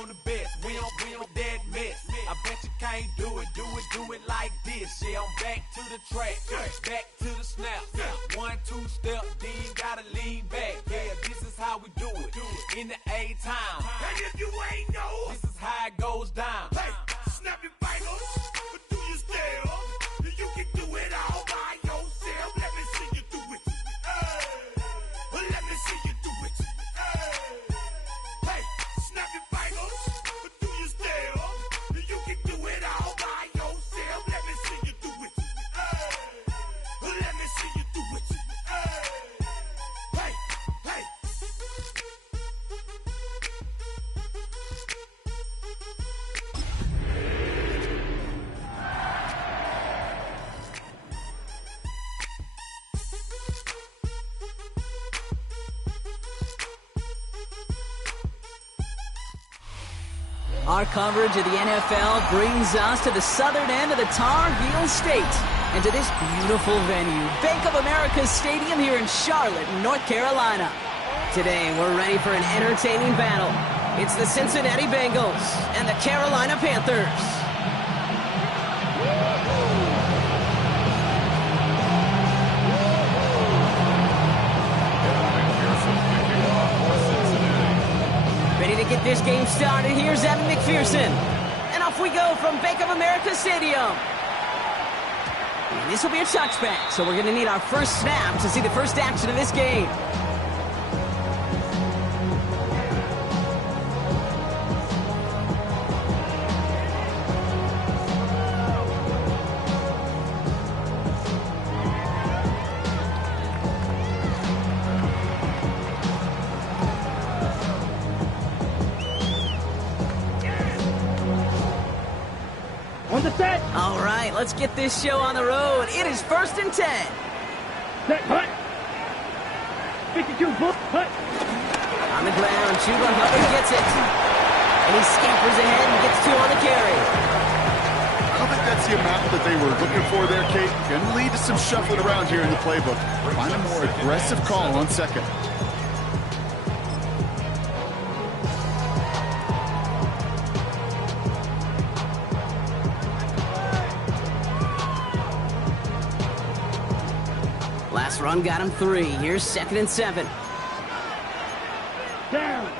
on the best. We don't that mess. I bet you can't do it like this. Yeah, I'm back to the track, back to the snap. 1, 2 step, then gotta lean back. Yeah, this is how we do it in the A-time. And if you ain't know, this is how it goes down. Hey, snap your fingers, but do your step. You can do it all by yourself. Let me see you do it. Let me see you do it. Hey, snap your fingers, but do your step. You can do it all by yourself. Let me see you do it. Let me see you do it. Hey, hey. Our coverage of the NFL brings us to the southern end of the Tar Heel State and to this beautiful venue, Bank of America Stadium here in Charlotte, North Carolina. Today, we're ready for an entertaining battle. It's the Cincinnati Bengals and the Carolina Panthers. Ready to get this game started, here's Evan McPherson. And off we go from Bank of America Stadium. And this will be a touchback, so we're going to need our first snap to see the first action of this game. On the set. All right, let's get this show on the road. It is 1st and 10. Set, hut. 52, book, hut. On the ground, Chuba Hubbard gets it. And he scampers ahead and gets 2 on the carry. I don't think that's the amount that they were looking for there, Kate. Going to lead to some shuffling around here in the playbook. Find a more aggressive call on second. Last run got him 3. Here's 2nd and 7. Down.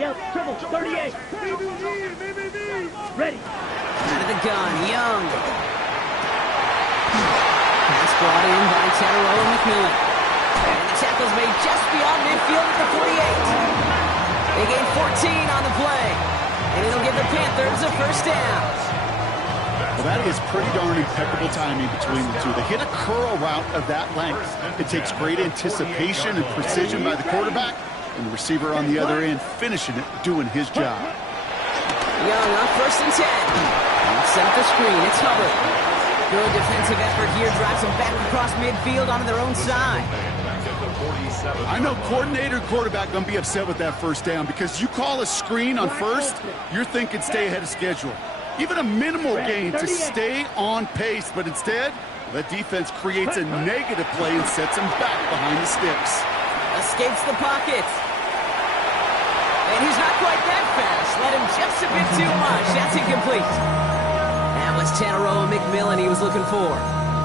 Yep, triple, 38. Ready. Out of the gun, Young. Pass brought in by Tataroa McMillan. And the tackle's made just beyond midfield at the 48. They gain 14 on the play. And it'll give the Panthers a first down. Well, that is pretty darn impeccable timing between the two. They hit a curl route of that length. It takes great anticipation and precision by the quarterback, and the receiver on the other end finishing it, doing his job. Young on 1st and 10. Set up the screen. It's Hubbard. Good defensive effort here. Drives them back across midfield onto their own side. I know coordinator and quarterback going to be upset with that first down because you call a screen on first, you're thinking stay ahead of schedule. Even a minimal gain to stay on pace, but instead, that defense creates a negative play and sets them back behind the sticks. Escapes the pocket. And he's not quite that fast. Let him just a bit too much. That's incomplete. That was Tataroa McMillan he was looking for.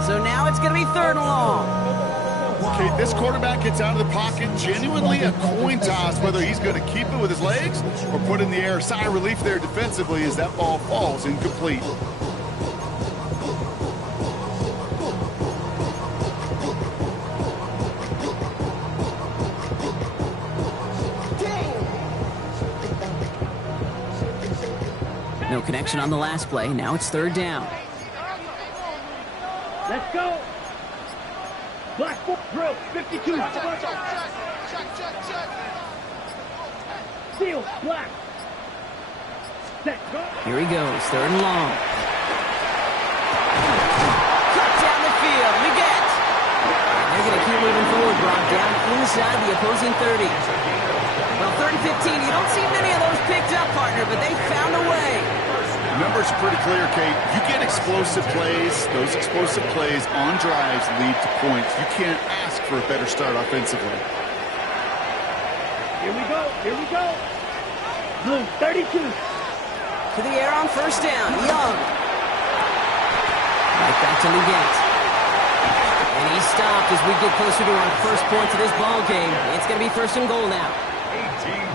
So now it's going to be 3rd and long. Okay, this quarterback gets out of the pocket, genuinely a coin toss, whether he's going to keep it with his legs or put in the air. Sigh of relief there defensively as that ball falls incomplete. No connection on the last play. Now it's 3rd down. Let's go. Black foot drill, 52. Seal, black. Set, go. Here he goes, 3rd and long. Cut down the field, we get. They're going to keep moving forward, Brock, down inside the opposing 30. Well, 3rd and 15, you don't see many of those picked up, partner, but they found a way. The numbers are pretty clear, Kate. You get explosive plays. Those explosive plays on drives lead to points. You can't ask for a better start offensively. Here we go. Here we go. Blue, 32. To the air on first down. Young. Right back to Leggett. And he's stopped as we get closer to our first points of this ball game. It's going to be first and goal now.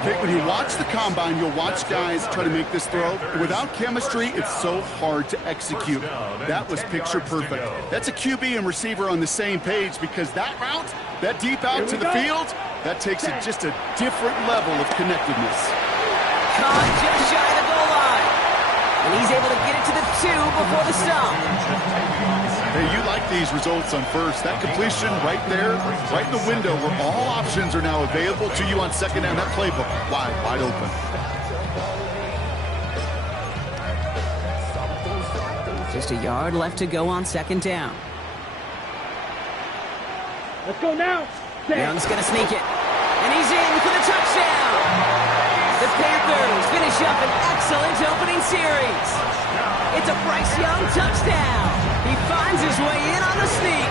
Okay, when you watch the combine, you'll watch guys try to make this throw. Without chemistry, it's so hard to execute. That was picture perfect. That's a QB and receiver on the same page because that route, that deep out to the field, that takes it just a different level of connectedness. Caught just shy of the goal line. And he's able to get it to the 2 before the stop. Hey, you like these results on first. That completion right there, right in the window where all options are now available to you on second down. That playbook wide open. Just a yard left to go on second down. Let's go now. Young's going to sneak it. And he's in for the touchdown. The Panthers finish up an excellent opening series. It's a Bryce Young touchdown. He finds his way in on the sneak.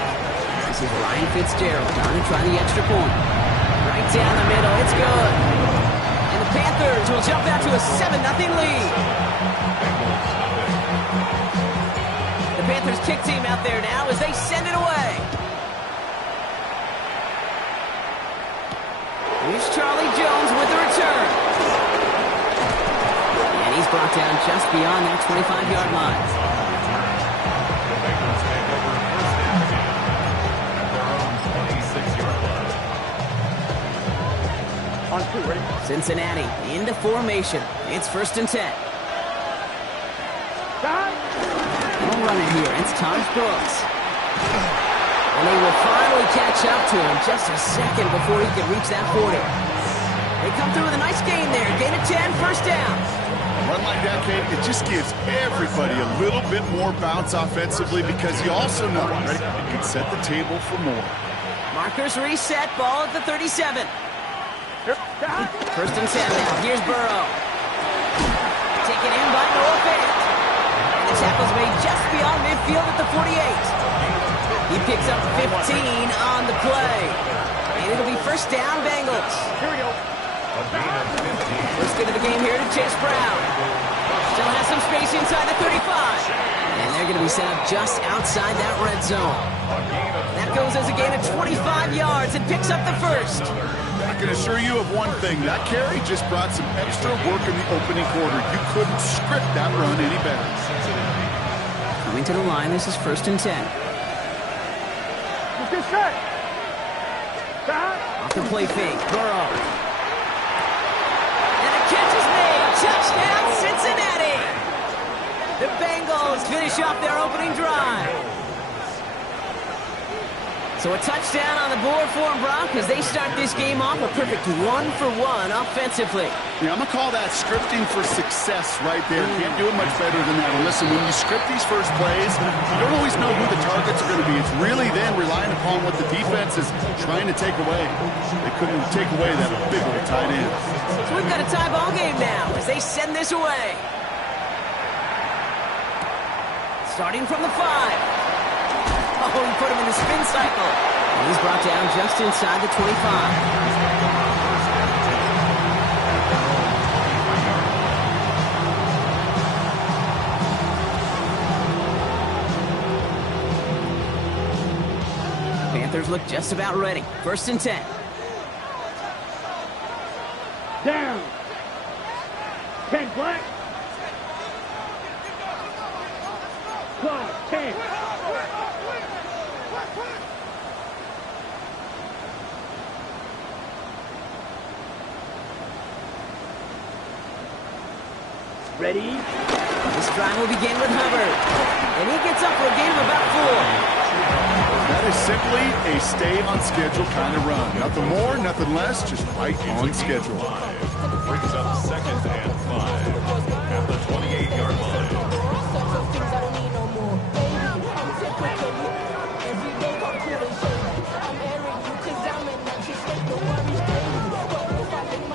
This is Ryan Fitzgerald trying to try the extra point. Right down the middle. It's good. And the Panthers will jump out to a 7-0 lead. The Panthers kick team out there now as they send it away. Here's Charlie Jones with the return. And he's brought down just beyond that 25-yard line. On 2, ready? Cincinnati into formation. It's first and 10. They'll run it here. It's Tom Brooks. And they will finally catch up to him just a second before he can reach that 40. They come through with a nice gain there. Gain of 10, first down. A run like that, Kate, it just gives everybody a little bit more bounce offensively because you also know, right, you can set the table for more. Markers reset. Ball at the 37. First and 10 now. Here's Burrow. Taken in by Noah Fant. And the tackle's made just beyond midfield at the 48. He picks up 15 on the play. And it'll be first down, Bengals. Here we go. First get of the game here to Chase Brown. Still has some space inside the 35. And they're going to be set up just outside that red zone. That goes as a gain of 25 yards and picks up the first. I can assure you of one thing. That carry just brought some extra work in the opening quarter. You couldn't script that run any better. Coming to the line, this is first and 10. Get set. Off the play fake, Burrow. And the catch is made. Touchdown, Cincinnati. The Bengals finish off their opening drive. So a touchdown on the board for them, Brock, as they start this game off a perfect 1-for-1 offensively. Yeah, I'm going to call that scripting for success right there. Can't do it much better than that. And listen, when you script these first plays, you don't always know who the targets are going to be. It's really then relying upon what the defense is trying to take away. They couldn't take away that big old tight end. So we've got a tie ball game now as they send this away. Starting from the 5. Oh, he put him in the spin cycle. And he's brought down just inside the 25. Panthers look just about ready. First and 10. Down. 10 black. Clock, 10. Ready? This drive will begin with Hubbard. And he gets up for a gain of about 4. That is simply a stay on schedule kind of run. Nothing more, nothing less, just right on schedule. Brings up second and 5 at the 28-yard line.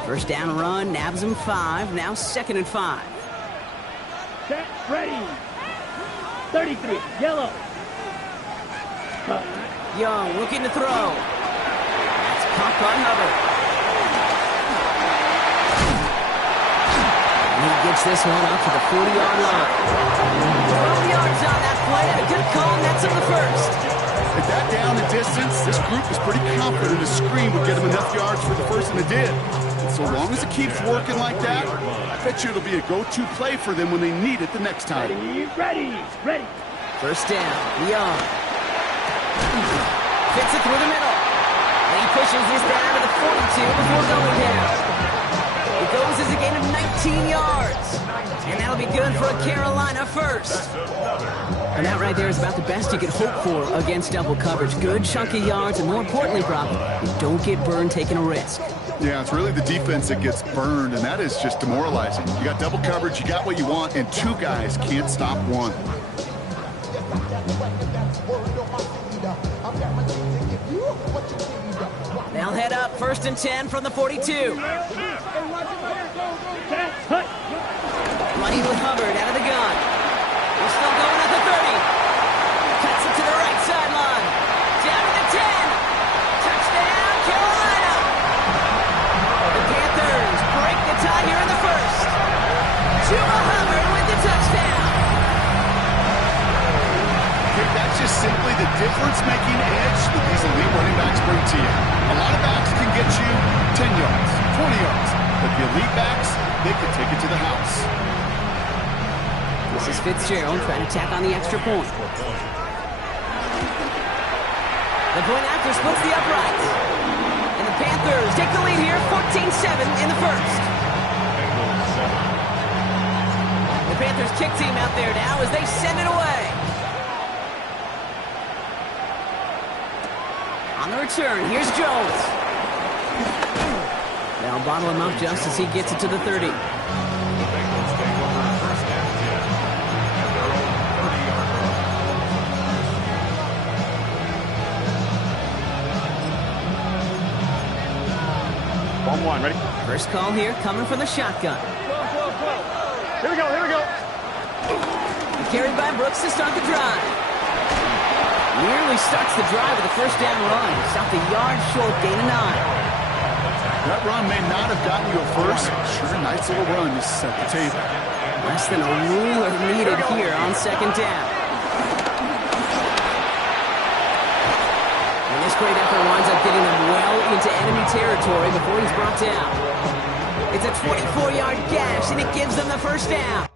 First down run, nabs him 5. Now second and 5. Set, ready. 33, yellow. Young looking to throw. That's caught by Hubbard. gets this one up to the 40-yard line. 12 yards on that play, and a good call, and that's on the first. At that down and distance, this group is pretty confident a screen would get them enough yards for the first, and it did. And so long as it keeps working like that, I bet you it'll be a go-to play for them when they need it the next time. Ready. First down, Young. Fits it through the middle. And he pushes this down to the 42 before going down. It goes as a gain of 19 yards. And that'll be good for a Carolina first. And that right there is about the best you could hope for against double coverage. Good chunky yards, and more importantly, Brock, you don't get burned taking a risk. Yeah, it's really the defense that gets burned, and that is just demoralizing. You got double coverage, you got what you want, and two guys can't stop one. They'll head up 1st and 10 from the 42. Running with Hubbard out of the gun. We're still going at the 30. Cuts it to the right sideline. Down to the 10. Touchdown, Carolina. The Panthers break the tie here in the first. Chuba Hubbard with the touchdown. That's just simply the difference-making edge that these elite running backs bring to you. A lot of backs can get you 10 yards, 20 yards, but the elite backs, they can take it to the house. This is Fitzgerald trying to tack on the extra point. The point after splits the uprights. And the Panthers take the lead here, 14-7 in the first. The Panthers kick team out there now as they send it away. On the return, here's Jones. They'll bottle him up just as he gets it to the 30. One, ready? First call here, coming from the shotgun. Here we go. Carried by Brooks to start the drive. Nearly starts the drive with a first down run. Stopped a yard short, gain of 9. That run may not have gotten you a first. Sure, nice little run to set the table. Less than a ruler needed here on second down. And this great effort winds up getting them well into enemy territory before he's brought down. It's a 24-yard gash, and it gives them the first down.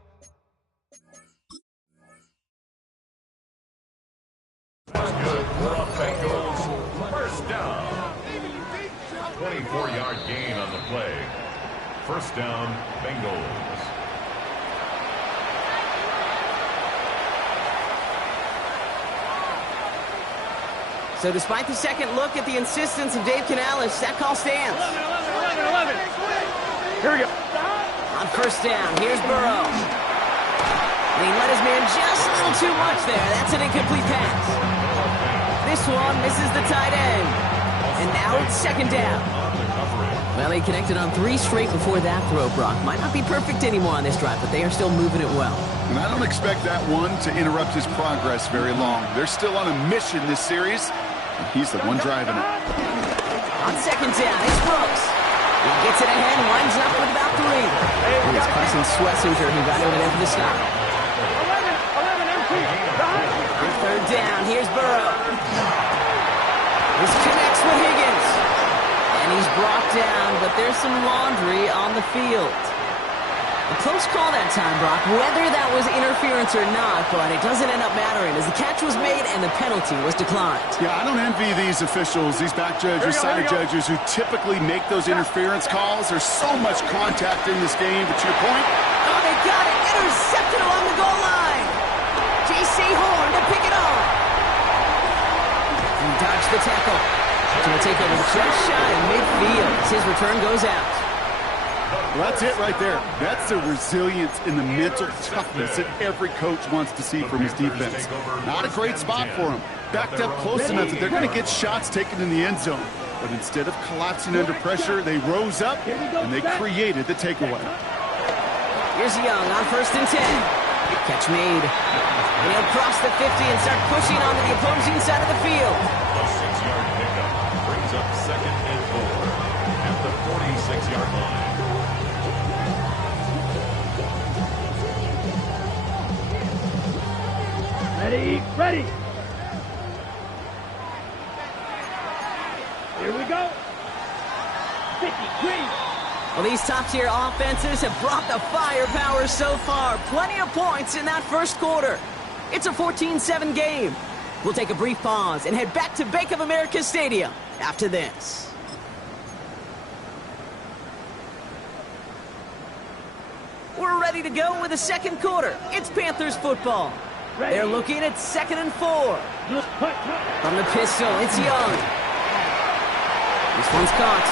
Good for a Bengals first down. 24-yard gain on the play. First down, Bengals. So despite the second look at the insistence of Dave Canales, that call stands. 11. Here we go. On first down, here's Burrow. And he let his man just a little too much there. That's an incomplete pass. This one misses the tight end. And now it's second down. Well, he connected on 3 straight before that throw, Brock. Might not be perfect anymore on this drive, but they are still moving it well. And I don't expect that one to interrupt his progress very long. They're still on a mission this series, and he's the one driving it. On second down, it's Brooks. He gets it ahead and winds up with about 3. It was Carson Schwetzinger who got over there for the stop. 11 empty. On third down, here's Burrow. This connects with Higgins. And he's brought down, but there's some laundry on the field. A close call that time, Brock, whether that was interference or not, but it doesn't end up mattering as the catch was made and the penalty was declined. Yeah, I don't envy these officials, these back judges, side judges who typically make those interference calls. There's so much contact in this game, but to your point, Oh, they got it. Intercepted along the goal line. J.C. Horn to pick it off. He dodged the tackle. So he'll take over just shy of midfield as his return goes out. well, that's it right there. That's the resilience and the mental toughness that every coach wants to see from his defense. Not a great spot for him. Backed up close enough that they're going to get shots taken in the end zone. But instead of collapsing under pressure, they rose up and they created the takeaway. Here's Young on first and 10. Catch made. And he'll cross the 50 and start pushing onto the opposing side of the field. A 6-yard pickup brings up second and 4 at the 46-yard line. Ready. Here we go. 53. Well, these top-tier offenses have brought the firepower so far. Plenty of points in that first quarter. It's a 14-7 game. We'll take a brief pause and head back to Bank of America Stadium after this. We're ready to go with the second quarter. It's Panthers football. Ready. They're looking at 2nd and 4. From the pistol, it's Young. This one's caught.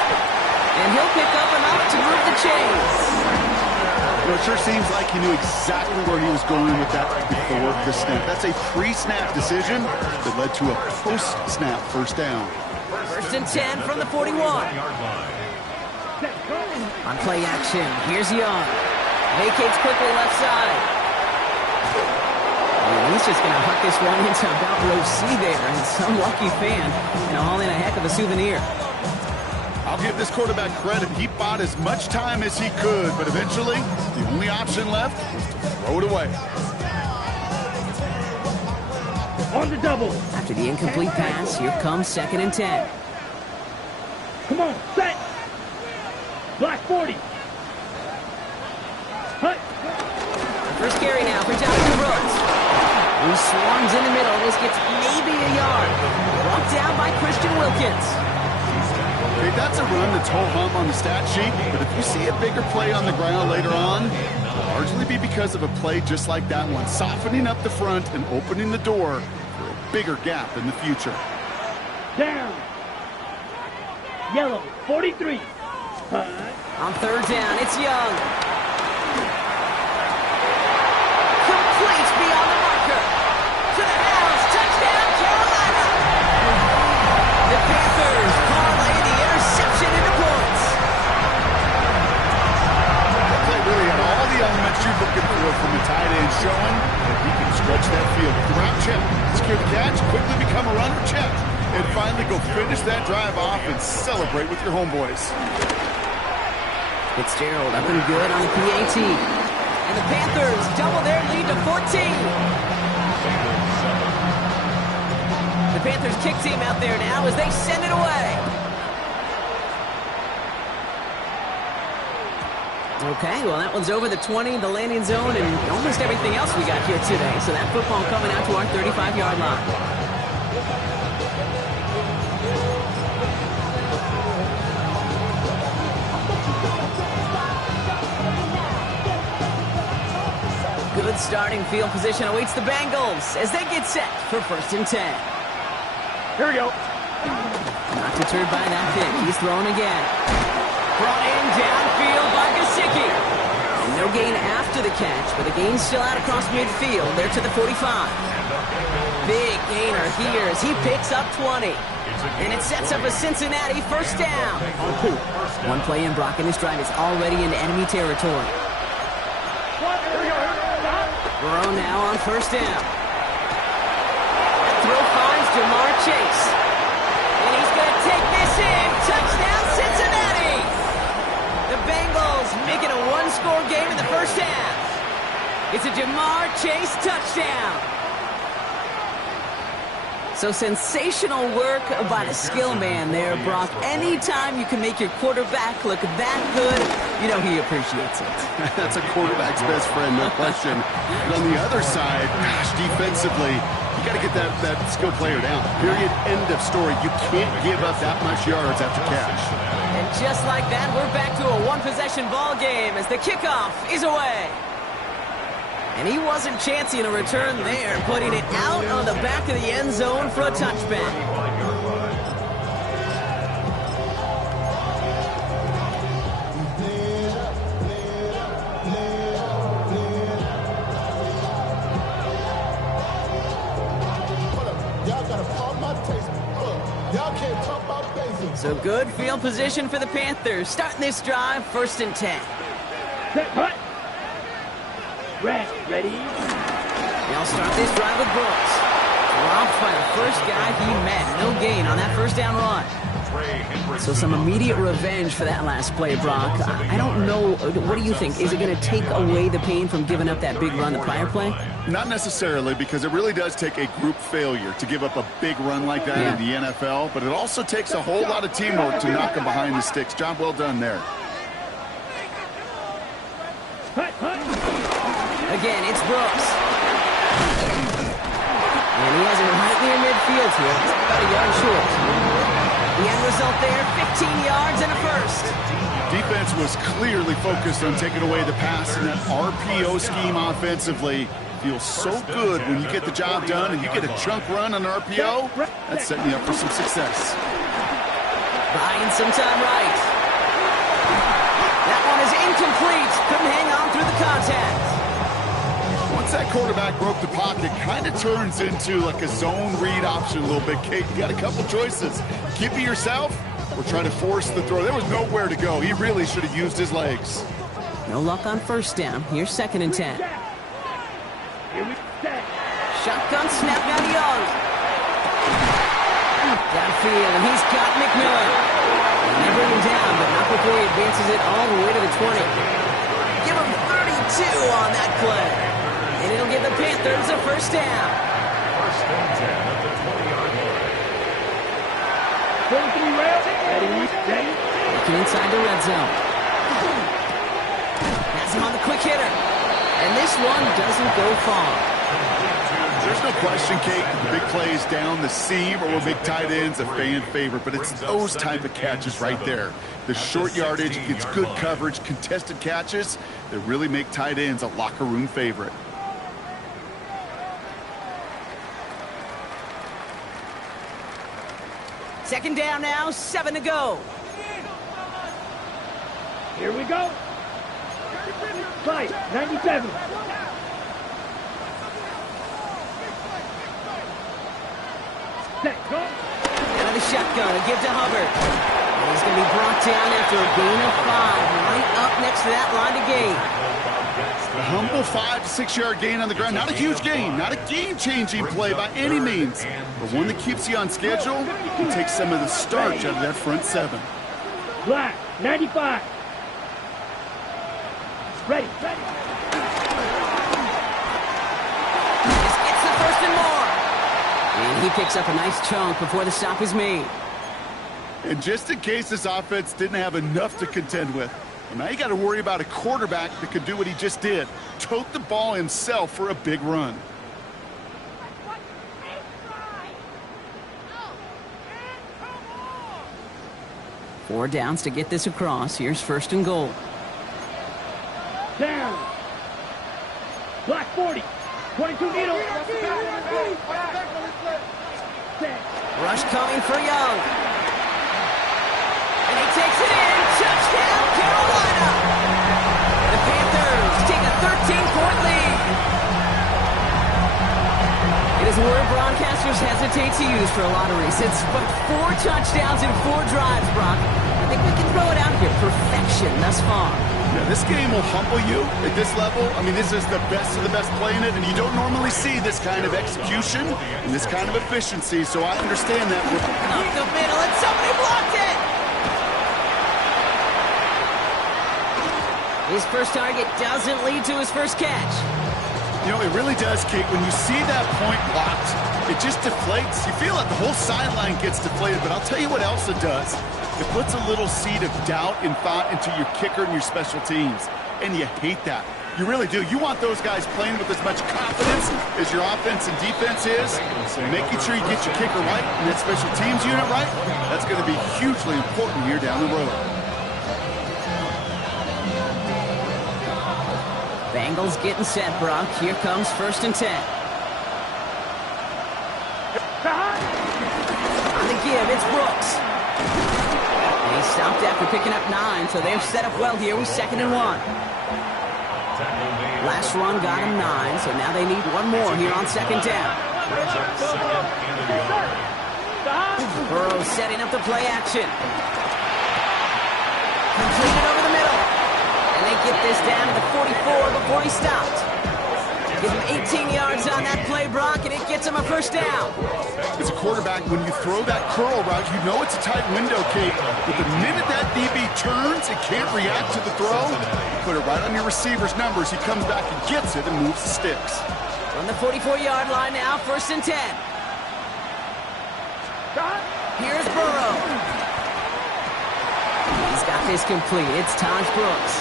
And he'll pick up enough to move the chains. It sure seems like he knew exactly where he was going with that before the snap. That's a pre-snap decision that led to a post-snap first down. 1st and 10 from the 41. On play action, here's Young. Vacates quickly left side. And he's just going to huck this one into about row C there. And some lucky fan, and haul in a heck of a souvenir. I'll give this quarterback credit. He bought as much time as he could, but eventually, the only option left was to throw it away. On the double. After the incomplete pass, here comes 2nd and 10. Come on, set. Black 40. Hut. First carry now for Jonathan Brooks. He swarms in the middle. This gets maybe a yard. Brought down by Christian Wilkins. Okay, that's a run that's ho-hum on the stat sheet, but if you see a bigger play on the ground later on, it'll largely be because of a play just like that one, softening up the front and opening the door for a bigger gap in the future. Down. Yellow, 43. On 3rd down, it's Young. Complete beyond the marker. To the house, touchdown, Carolina. The Panthers parlay the interception into points. That play really had all the elements you're looking for from a tight end, showing that he can stretch that field. Route check, secure the catch, quickly become a runner check, and finally go finish that drive off and celebrate with your homeboys. Fitzgerald up and good on the PAT. And the Panthers double their lead to 14. The Panthers kick team out there now as they send it away. Okay, well that one's over the 20, the landing zone, and almost everything else we got here today. So that football coming out to our 35-yard line. Good starting field position awaits the Bengals as they get set for 1st and 10. Here we go. Not deterred by that pick. He's thrown again. Brought in downfield by Gesicki. And no gain after the catch, but the gain's still out across midfield. They're to the 45. Big gainer here as he picks up 20. And it sets up a Cincinnati 1st down. One play in, Brock, and his drive is already into enemy territory. Burrow now on 1st down. Throw finds Jamar Chase. And he's going to take this in. Touchdown, Cincinnati! The Bengals make it a one-score game in the 1st half. It's a Jamar Chase touchdown. So sensational work by the skill man there, Brock. Anytime you can make your quarterback look that good, you know he appreciates it. That's a quarterback's best friend, no question. But on the other side, gosh, defensively, you got to get that skill player down. Period. End of story. You can't give up that much yards after catch. And just like that, we're back to a one-possession ball game as the kickoff is away. And he wasn't chancing a return there, putting it out on the back of the end zone for a touchback. So good field position for the Panthers. Starting this drive, 1st and 10. Set, cut. Ready. They'll start this drive with Brooks. Dropped by the first guy he met. No gain on that 1st down run. So some immediate revenge for that last play, Brock. I don't know What do you think? Is it going to take away the pain from giving up that big run the prior play? Not necessarily, because it really does take a group failure to give up a big run like that in the NFL, but it also takes a whole lot of teamwork to knock them behind the sticks. Job well done there. Again, it's Brooks. And he has it right near midfield here. It's about a yard short. The end result there, 15 yards and a first. Defense was clearly focused on taking away the pass, and that RPO scheme offensively feels so good when you get the job done and you get a chunk run on RPO. That's setting you up for some success. Buying some time right. That one is incomplete. Couldn't hang on through the contact. Once that quarterback broke the pocket, kind of turns into like a zone read option a little bit, Kate. You got a couple choices. Keep it yourself or try to force the throw. There was nowhere to go. He really should have used his legs. No luck on first down. Here's 2nd and 10. Shotgun snap now to Young. Downfield, and he's got McMillan. They bring him down, but not before he advances it all the way to the 20. Give him 32 on that play. And it'll give the Panthers a first down. First and 10 at the 20-yard line. Looking inside the red zone. Has him on the quick hitter. And this one doesn't go far. There's no question, Kate, the big plays down the seam or big tight ends, a fan favorite, but it's those type of catches right there. The short yardage, gets good coverage, contested catches that really make tight ends a locker room favorite. Second down now, 7 to go. Here we go. Fight, 97. Set, go. Out of the shotgun, a give to Hubbard. And he's going to be brought down after a gain of 5. Right up next to that line to gain. A humble 5 to 6 yard gain on the ground. Not a huge gain, not a game-changing play by any means, but one that keeps you on schedule and takes some of the starch out of that front 7. Black, 95. Ready. This gets the first and more. And he picks up a nice chunk before the stop is made. And just in case this offense didn't have enough to contend with, well, now you got to worry about a quarterback that could do what he just did. Tote the ball himself for a big run. Four downs to get this across. Here's 1st and goal. Down. Black 40. 22 needle. Rush coming for Young. And he takes it in. Touchdown, Carolina. The Panthers take a 13-point lead. It is a word broadcasters hesitate to use for a lot of reasons, but 4 touchdowns in 4 drives, Brock. I think we can throw it out here. Perfection thus far. Yeah, this game will humble you at this level. I mean, this is the best of the best playing it, and you don't normally see this kind of execution and this kind of efficiency, so I understand that. Up the middle, and somebody blocked it! His first target doesn't lead to his first catch. You know, it really does, Kate. When you see that point blocked, it just deflates. You feel like the whole sideline gets deflated, but I'll tell you what else it does. It puts a little seed of doubt and thought into your kicker and your special teams, and you hate that. You really do. You want those guys playing with as much confidence as your offense and defense is, so making sure you get your kicker right and that special teams unit right, that's going to be hugely important here down the road. Bengals getting set, Brock. Here comes 1st and 10. On the give, it's Brooks. And he stopped after picking up 9, so they're set up well here with 2nd and 1. Last run got him 9, so now they need one more here on 2nd down. Burrow setting up the play action. Completed over the middle. And they get this down to the 44 before he stopped. Give him 18 yards on that play, Brock, and it gets him a first down. As a quarterback, when you throw that curl route, you know it's a tight window, Kate. But the minute that DB turns and can't react to the throw, put it right on your receiver's numbers. He comes back and gets it and moves the sticks. From the 44-yard line now, 1st and 10. Here's Burrow. He's got this complete. It's Taj Brooks.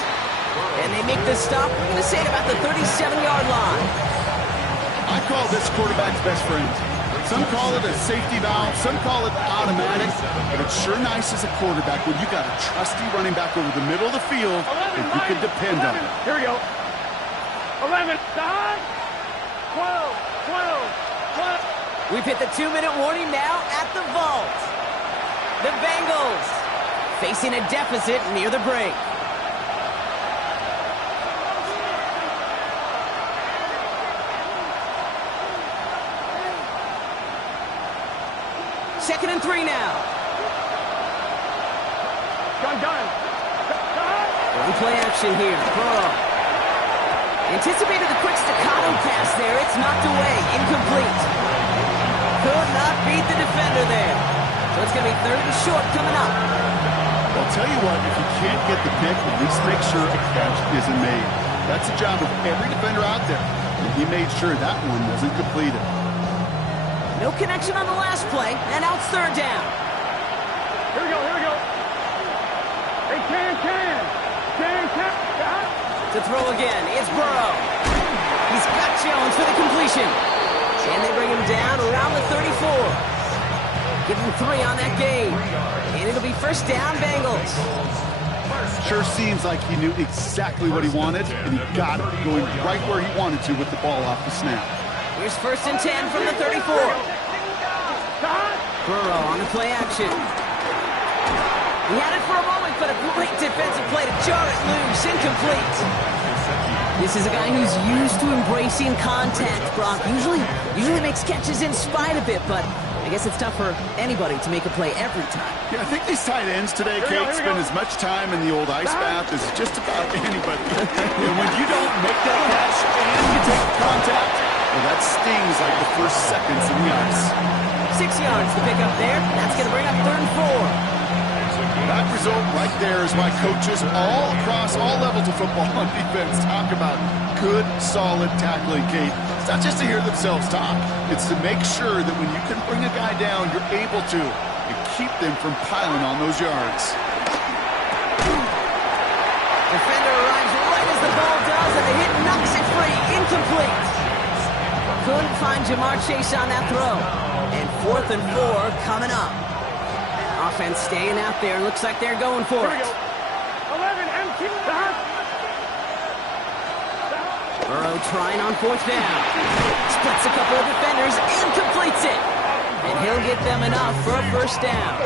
And they make the stop, we're going to say, at about the 37-yard line. I call this quarterback's best friend. Some call it a safety valve, some call it automatic, but it's sure nice as a quarterback when you got a trusty running back over the middle of the field that you can depend on. Here we go. 11, 9, 12. We've hit the 2-minute warning now at the vault. The Bengals facing a deficit near the break. Second and 3 now. Gun. One play action here. Burrow. Anticipated the quick staccato pass there. It's knocked away. Incomplete. Could not beat the defender there. So it's going to be 3rd and short coming up. I'll tell you what, if you can't get the pick, at least make sure a catch isn't made. That's the job of every defender out there. And he made sure that one wasn't completed. No connection on the last play, and now it's 3rd down. Here we go. Hey, can. To throw again, it's Burrow. He's got Jones for the completion. And they bring him down around the 34. Give him 3 on that game. And it'll be 1st down, Bengals. Sure seems like he knew exactly what he wanted, and he got it, going right where he wanted to with the ball off the snap. Here's 1st and 10 from the 34. Burrow on the play action. He had it for a moment, but a great defensive play to jar it loose. Incomplete. This is a guy who's used to embracing contact, Brock. Usually makes catches in spite of it, but I guess it's tough for anybody to make a play every time. Yeah, I think these tight ends today, Kate, spend as much time in the old ice bath as just about anybody. And when you don't make that catch and you take the contact, well, that stings like the first seconds in the ice. 6 yards to pick up there. That's going to bring up 3rd and 4. That result right there is why coaches all across all levels of football on defense talk about good, solid tackling, Kate. It's not just to hear themselves talk. It's to make sure that when you can bring a guy down, you're able to and keep them from piling on those yards. Defender arrives right as the ball does, and the hit knocks it free. Incomplete. Couldn't find Jamar Chase on that throw. And 4th and 4 coming up. Offense staying out there. Looks like they're going for it. 11, empty. Burrow trying on 4th down. Splits a couple of defenders and completes it. And he'll get them enough for a 1st down.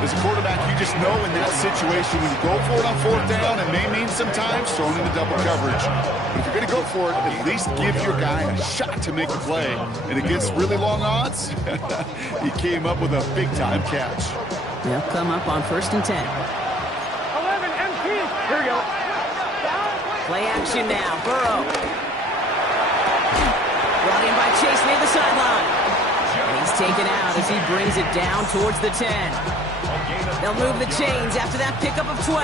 As a quarterback, you just know in that situation when you go for it on 4th down, it may mean sometimes throwing into double coverage. But if you're going to go for it, at least give your guy a shot to make a play. And against really long odds, he came up with a big-time catch. They'll come up on 1st and 10. 11, empty. Here we go. Play action now. Burrow. Brought in by Chase near the sideline. And he's taken out as he brings it down towards the 10. They'll move the chains after that pickup of 12.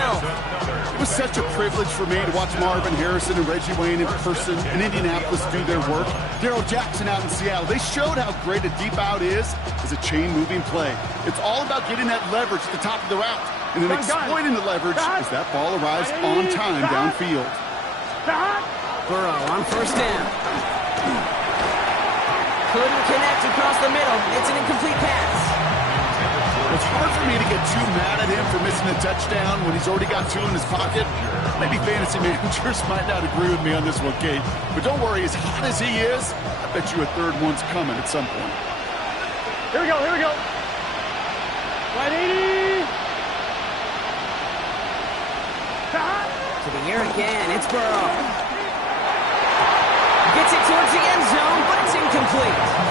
It was such a privilege for me to watch Marvin Harrison and Reggie Wayne in person in Indianapolis do their work. Darrell Jackson out in Seattle. They showed how great a deep out is as a chain-moving play. It's all about getting that leverage at the top of the route and then exploiting the leverage as that ball arrives on time downfield. Burrow on 1st down. Couldn't connect across the middle. It's an incomplete pass. It's hard for me to get too mad at him for missing a touchdown when he's already got 2 in his pocket. Maybe fantasy managers might not agree with me on this one, Kate. But don't worry, as hot as he is, I bet you a 3rd one's coming at some point. Here we go. 180. To the air again, it's Burrow. Gets it towards the end zone, but it's incomplete.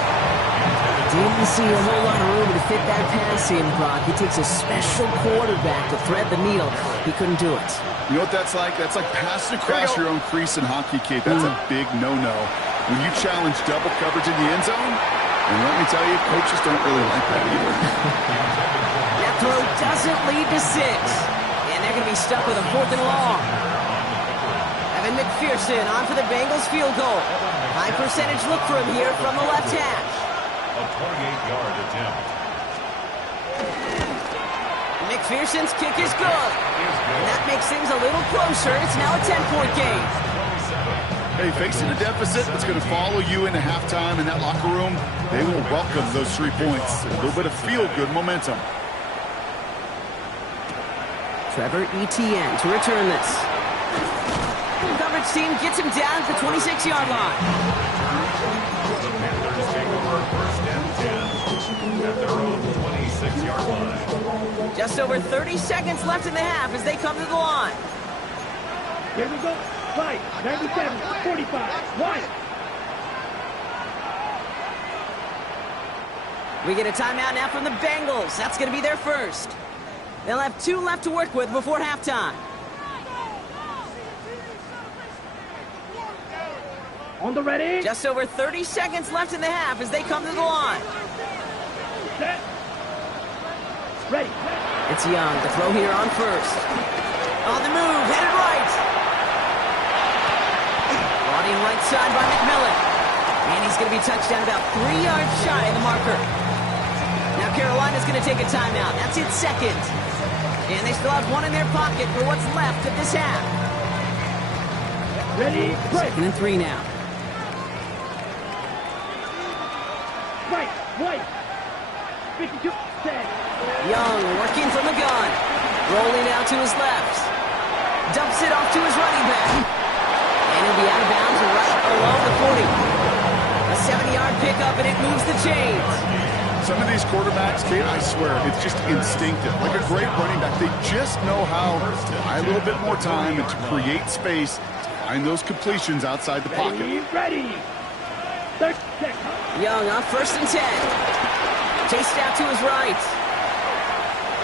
Didn't see a whole lot of room to fit that pass in, Brock. It takes a special quarterback to thread the needle. He couldn't do it. You know what that's like? That's like passing across your own crease in hockey, Kate. That's a big no-no. When you challenge double coverage in the end zone, and let me tell you, coaches don't really like that either. That throw doesn't lead to 6. And they're going to be stuck with a 4th and long. McPherson on for the Bengals field goal. High percentage look for him here from the left hash. A 28-yard attempt. McPherson's kick is good. And that makes things a little closer. It's now a 10-point game. Hey, facing a deficit that's going to follow you into halftime in that locker room, they will welcome those 3 points. A little bit of feel-good momentum. Trevor Etienne to return this. The coverage team gets him down at the 26-yard line. The Panthers take over first and 10 at their own 26-yard line. Just over 30 seconds left in the half as they come to the line. Here we go. Right. 97, 45. White. We get a timeout now from the Bengals. That's going to be their first. They'll have 2 left to work with before halftime. On the ready. Just over 30 seconds left in the half as they come to the line. Set. Ready. It's Young to throw here on first. On the move, headed right. Brought in right side by McMillan. And he's going to be touched down about 3 yards shy of the marker. Now Carolina's going to take a timeout. That's its second. And they still have 1 in their pocket for what's left of this half. Ready. Right. 2nd and 3 now. Right. White. 52. Set. Young working from the gun. Rolling out to his left. Dumps it off to his running back. And he'll be out of bounds right below the 40. A 70-yard pickup, and it moves the chains. Some of these quarterbacks, Kate, I swear, it's just instinctive. Like a great running back, they just know how to buy a little bit more time and to create space to find those completions outside the pocket. Ready. 30 seconds. Young on 1st and 10. Chased out to his right.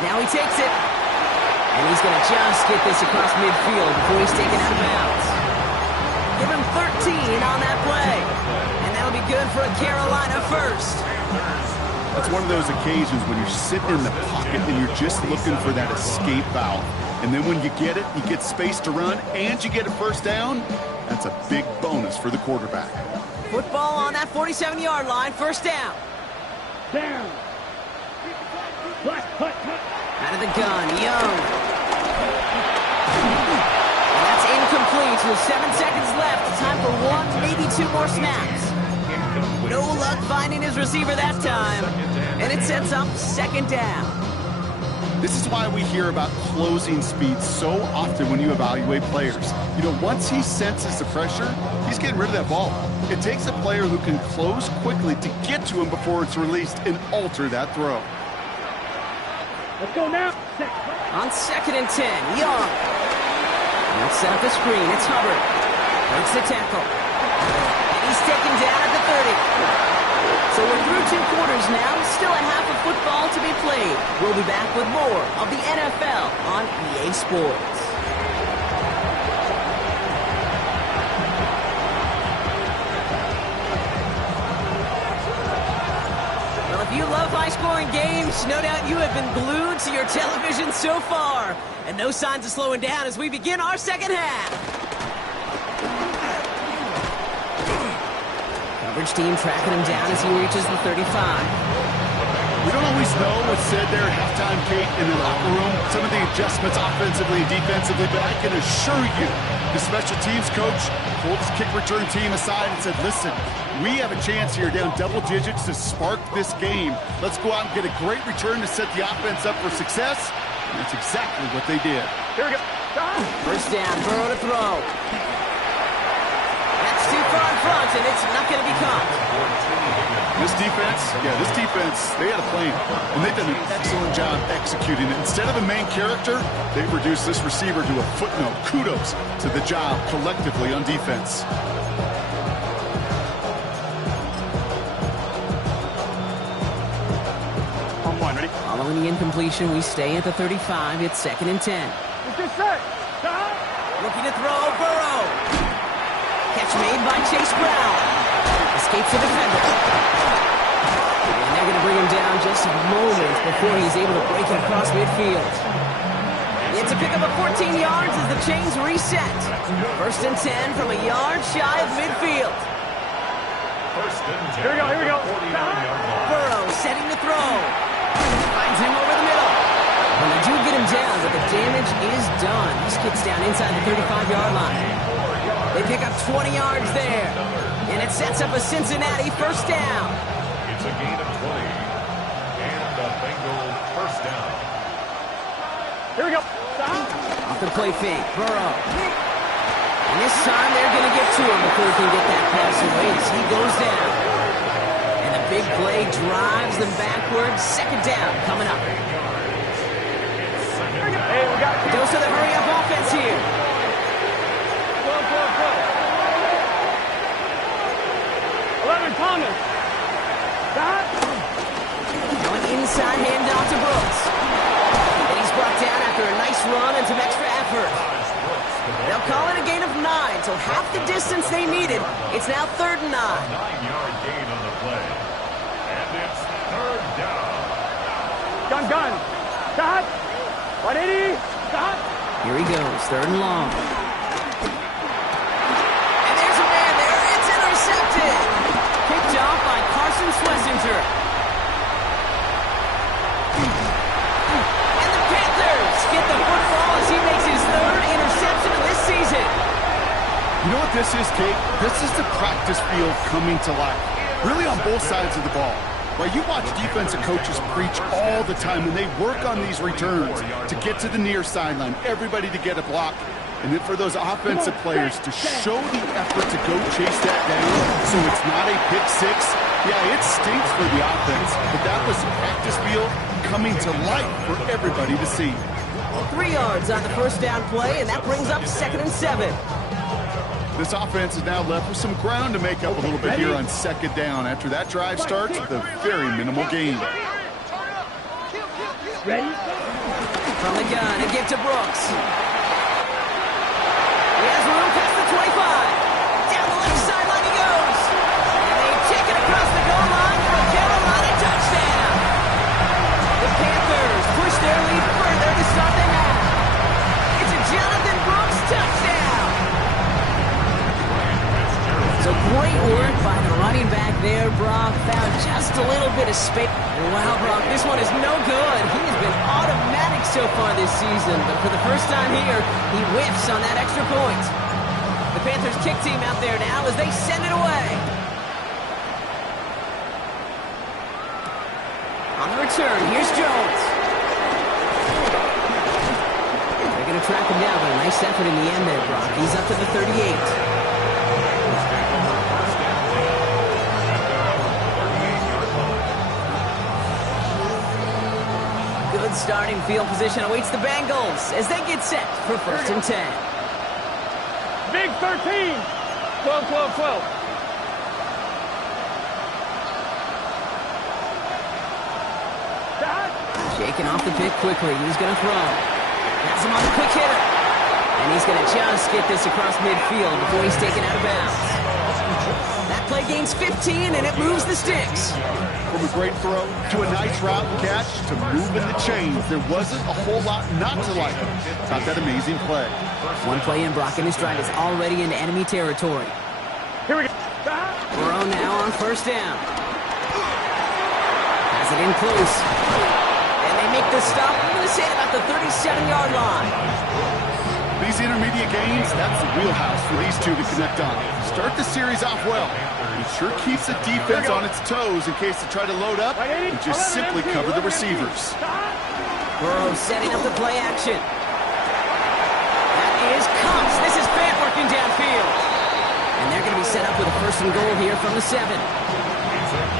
Now he takes it. And he's going to just get this across midfield before he's taken out of bounds. Give him 13 on that play. And that'll be good for a Carolina first. That's one of those occasions when you're sitting in the pocket and you're just looking for that escape valve. And then when you get it, you get space to run, and you get a first down. That's a big bonus for the quarterback. Football on that 47-yard line, first down. Down. Black, hut. Out of the gun, Young. And that's incomplete with 7 seconds left. Time for 1, maybe 2 more snaps. No luck finding his receiver that time. And it sets up 2nd down. This is why we hear about closing speed so often when you evaluate players. You know, once he senses the pressure, he's getting rid of that ball. It takes a player who can close quickly to get to him before it's released and alter that throw. Let's go now. On 2nd and 10, Young. Let's set up the screen. It's Hubbard. Breaks the tackle. And he's taken down at the 30. So we're through 2 quarters now. Still a half of football to be played. We'll be back with more of the NFL on EA Sports. Well, if you love high-scoring games, no doubt you have been glued to your television so far. And no signs of slowing down as we begin our second half. Coverage team tracking him down as he reaches the 35. We don't always know what's said there at halftime, Kate, in the locker room. Some of the adjustments offensively and defensively, but I can assure you the special teams coach pulled his kick return team aside and said, listen, we have a chance here down double digits to spark this game. Let's go out and get a great return to set the offense up for success. And that's exactly what they did. Here we go. First down, Burrow to throw. That's too far in front, and it's not going to be caught. This defense, they had a plan, and they've done an excellent job executing it. Instead of a main character, they've reduced this receiver to a footnote. Kudos to the job collectively on defense. Following the incompletion, we stay at the 35. It's 2nd and 10. Looking to throw, Burrow. Catch made by Chase Brown. Escapes the defender. And they're going to bring him down just moments before he's able to break it across midfield. It's to pick up a 14 yards as the chains reset. 1st and 10 from a yard shy of midfield. 1st and 10. Here we go. Burrow setting to throw. Finds him over the middle. Well, they do get him down, but the damage is done. This kid's down inside the 35-yard line. They pick up 20 yards there. And it sets up a Cincinnati 1st down. It's a gain of 20. And a Bengal 1st down. Here we go. Off the play fake, Burrow. And this time they're going to get to him before he can get that pass away as he goes down. And the big play drives them backwards. 2nd down coming up. Hey, we got Dose of the hurry-up offense here. Go. 11 Thomas. Stop. Now an inside handoff to Brooks. And he's brought down after a nice run and some extra effort. They'll call it a gain of 9, so half the distance they needed. It's now 3rd and 9. 9-yard gain on the play. And it's 3rd down. Gun. Stop. 180. Stop. Here he goes, 3rd and long. And there's a man there. It's intercepted. Picked off by Carson Schlesinger. And the Panthers get the football as he makes his 3rd interception of this season. You know what this is, Kate? This is the practice field coming to life. Really on both sides of the ball. Right, you watch defensive coaches preach all the time when they work on these returns to get to the near sideline, everybody to get a block, and then for those offensive players to show the effort to go chase that down so it's not a pick six. Yeah, it stinks for the offense, but that was the practice field coming to life for everybody to see. 3 yards on the 1st down play, and that brings up 2nd and 7. This offense is now left with some ground to make up a little bit here on 2nd down. After that drive starts with a very minimal gain. Ready? From the gun, a give to Brooks. He has room past the 25. Down the left sideline he goes. And they take it across the goal line for a Carolina touchdown. The Panthers push their lead further to start the half. It's a Jonathan Brooks touchdown. So great work by the running back there, Brock. Found just a little bit of space. Wow, Brock, this one is no good. He has been automatic so far this season, but for the first time here, he whiffs on that extra point. The Panthers kick team out there now as they send it away. On the return, here's Jones. They're going to track him down, but a nice effort in the end there, Brock. He's up to the 38. Good starting field position awaits the Bengals as they get set for 1st and 10. Big 13. 12. Stop. Shaking off the pick quickly. He's going to throw. Has him on the quick hitter. And he's going to just get this across midfield before he's taken out of bounds. That play gains 15, and it moves the sticks. From a great throw to a nice route catch to moving the chains, there wasn't a whole lot not to like. Not that amazing play. One play in, Brock, and his stride is already into enemy territory. Here we go. Stop. Burrow now on 1st down. Has it in close. And they make the stop, I'm going to say about the 37-yard line. These intermediate gains, that's the wheelhouse for these two to connect on. Start the series off well. It sure keeps the defense on its toes in case they try to load up and just simply cover the receivers. Burrow setting up the play action. That is Cox. This is Fant working downfield. And they're going to be set up with a 1st and goal here from the 7.